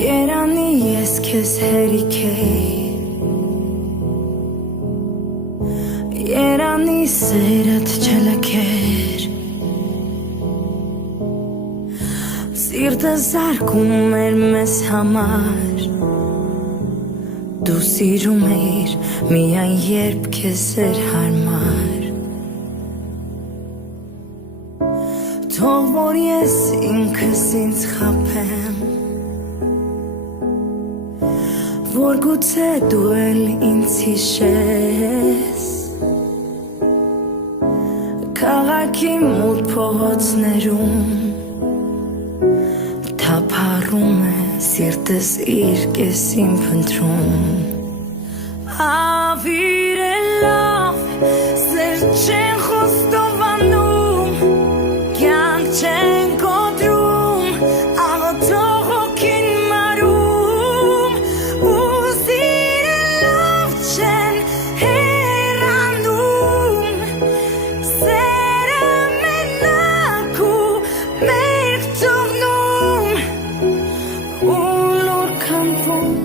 Երանի ես քեզ հերիք էի Երանի սերդ չլքեր Սիրտը զարկում էր մեզ համար Դու սիրում էիր միայն երբ քեզ էր հարմար Թող որ ես ինքս ինձ խաբեմ Որ գուցե դու էլ ինձ հիշես Քաղաքի մութ փողոցներում Թափառում է սիրտս իր կեսին փնտրում Ավիրելով սեր չեն խոստովանում Կյանք չեն կոտրում աղոթող հոգին մարում Ու սիրելով չեն հեռանում Սերը մենակ ու մերկ թողնում Ու նոր քանդվում